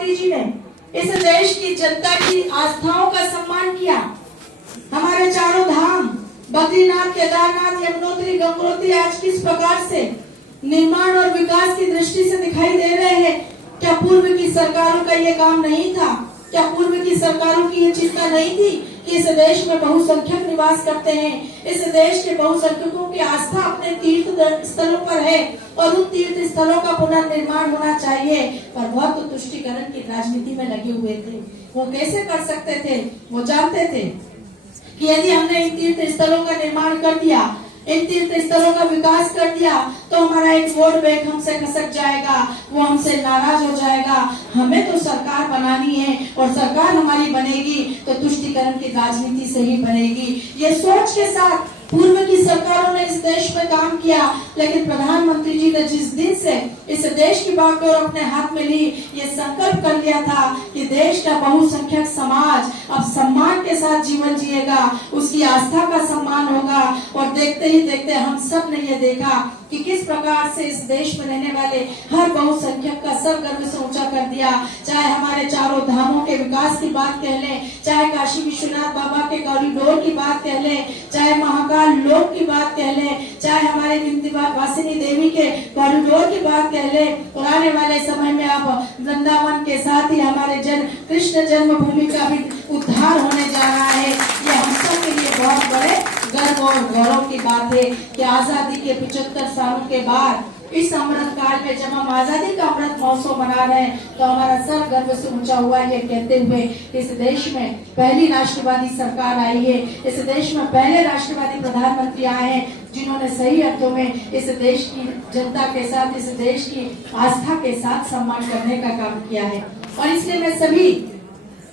मोदी जी ने इस देश की जनता की आस्थाओं का सम्मान किया। हमारे चारों धाम बद्रीनाथ, केदारनाथ, यमुनोत्री, गंगोत्री आज किस प्रकार से निर्माण और विकास की दृष्टि से दिखाई दे रहे हैं। क्या पूर्व की सरकारों का ये काम नहीं था? क्या पूर्व की सरकारों की ये चिंता नहीं थी कि इस देश में बहुसंख्यक निवास करते हैं, इस देश के बहुसंख्यकों की आस्था अपने तीर्थ स्थलों पर है और उन तीर्थ स्थलों का पुनर्निर्माण होना चाहिए। पर वह तो तुष्टीकरण की राजनीति में लगे हुए थे। वो कैसे कर सकते थे? वो जानते थे कि यदि हमने इन तीर्थ स्थलों का निर्माण कर दिया, इन तीर्थ स्थलों का विकास कर दिया, तो हमारा एक वोट बैंक हमसे खसक जाएगा, वो हमसे नाराज हो जाएगा। हमें तो सरकार बनानी है और सरकार हमारी बनेगी तो तुष्टीकरण की राजनीति से ही बनेगी। ये सोच के साथ पूर्व की सरकारों ने इस देश में काम किया, लेकिन प्रधानमंत्री जी ने जिस दिन से इस देश की बागडोर अपने हाथ में ली, ये संकल्प कर लिया था कि देश का बहुसंख्यक समाज अब सम्मान के साथ जीवन जिएगा, उसकी आस्था का सम्मान होगा। और देखते ही देखते हम सब ने ये देखा कि किस प्रकार से इस देश में रहने वाले हर बहुसंख्यक का सर गर्व से ऊंचा कर दिया। चाहे हमारे चारों धामों के विकास की बात कह लें, चाहे काशी विश्वनाथ बाबा के कॉरिडोर की बात कह लें, चाहे महाकाल लोक की बात कह लें, चाहे हमारे विंध्यवासिनी देवी के कॉरिडोर की बात कह लें, और आने वाले समय में अब वृंदावन के साथ ही हमारे कृष्ण जन्मभूमि का भी उद्धार होने जा रहा है। ये हम सब के लिए बहुत बड़े गर्व और गौरव की बात है कि आजादी के 75 सालों के बाद इस अमृत काल में जब हम आजादी का अमृत महोत्सव मना रहे हैं, तो हमारा सर गर्व से ऊंचा हुआ है, ये कहते हुए इस देश में पहली राष्ट्रवादी सरकार आई है, इस देश में पहले राष्ट्रवादी प्रधानमंत्री आए हैं, जिन्होंने सही अर्थों में इस देश की जनता के साथ, इस देश की आस्था के साथ सम्मान करने का काम किया है। और इसलिए मैं सभी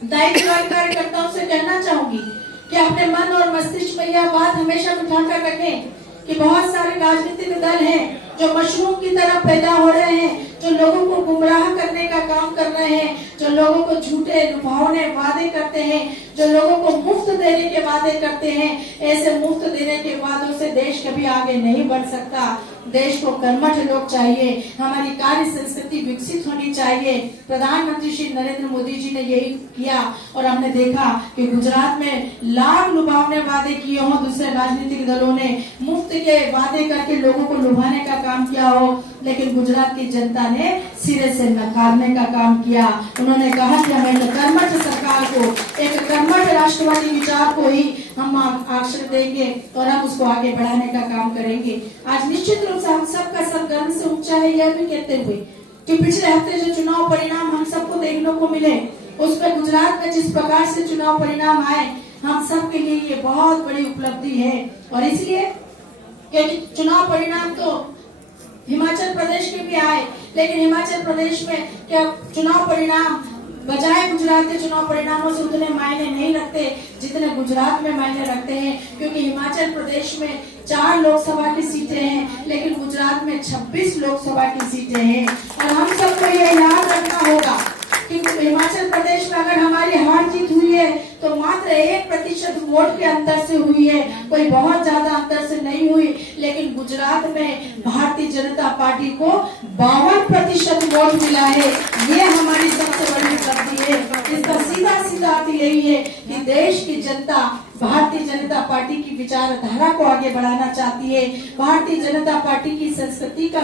दायित्ववान कार्यकर्ताओं से कहना चाहूंगी कि अपने मन और मस्तिष्क में यह बात हमेशा बिठाकर रखें कि बहुत सारे राजनीतिक दल हैं जो मशरूम की तरह पैदा हो रहे हैं, जो लोगों को गुमराह करने का काम कर रहे हैं, जो लोगों को झूठे लुभावने वादे करते हैं, जो लोगों को मुफ्त देने के वादे करते हैं। ऐसे मुफ्त देने के वादों से देश कभी आगे नहीं बढ़ सकता। देश को कर्मठ लोग चाहिए, हमारी कार्य संस्कृति विकसित होनी चाहिए। प्रधानमंत्री श्री नरेंद्र मोदी जी ने यही किया और हमने देखा कि गुजरात में लाख लुभावने वादे किए हों, दूसरे राजनीतिक दलों ने मुफ्त के वादे करके लोगों को लुभाने का काम किया हो, लेकिन गुजरात की जनता ने सिरे से नकारने का काम किया। उन्होंने कहा कि हमें कर्मठ सरकार को, एक कर्मठ राष्ट्रवादी विचार को ही हम आश्रय देंगे और हम उसको आगे बढ़ाने का काम करेंगे। आज निश्चित रूप से हम सबका सर गर्व से ऊंचा है, यह भी कहते हुए कि पिछले हफ्ते जो चुनाव परिणाम हम सबको देखने को मिले, उस पर गुजरात में जिस प्रकार से चुनाव परिणाम आए, हम सब के लिए ये बहुत बड़ी उपलब्धि है। और इसलिए चुनाव परिणाम तो हिमाचल प्रदेश के भी आए, लेकिन हिमाचल प्रदेश में क्या चुनाव परिणाम बजाय गुजरात के चुनाव परिणामों से उतने मायने नहीं रखते जितने गुजरात में मायने रखते हैं, क्योंकि हिमाचल प्रदेश में 4 लोकसभा की सीटें हैं, लेकिन गुजरात में 26 लोकसभा की सीटें हैं। और हम सबको ये याद रखना होगा कि हिमाचल प्रदेश में अगर हमारी हार जीत हुई है तो मात्र 1% वोट के अंतर से हुई है, कोई बहुत ज्यादा अंतर से नहीं हुई। लेकिन गुजरात में भारतीय जनता पार्टी को 52% वोट मिला है। ये हमारी सबसे बड़ी उपलब्धि है। इसका सीधा अर्थ यही है कि देश की जनता भारतीय जनता पार्टी की विचारधारा को आगे बढ़ाना चाहती है, भारतीय जनता पार्टी की संस्कृति का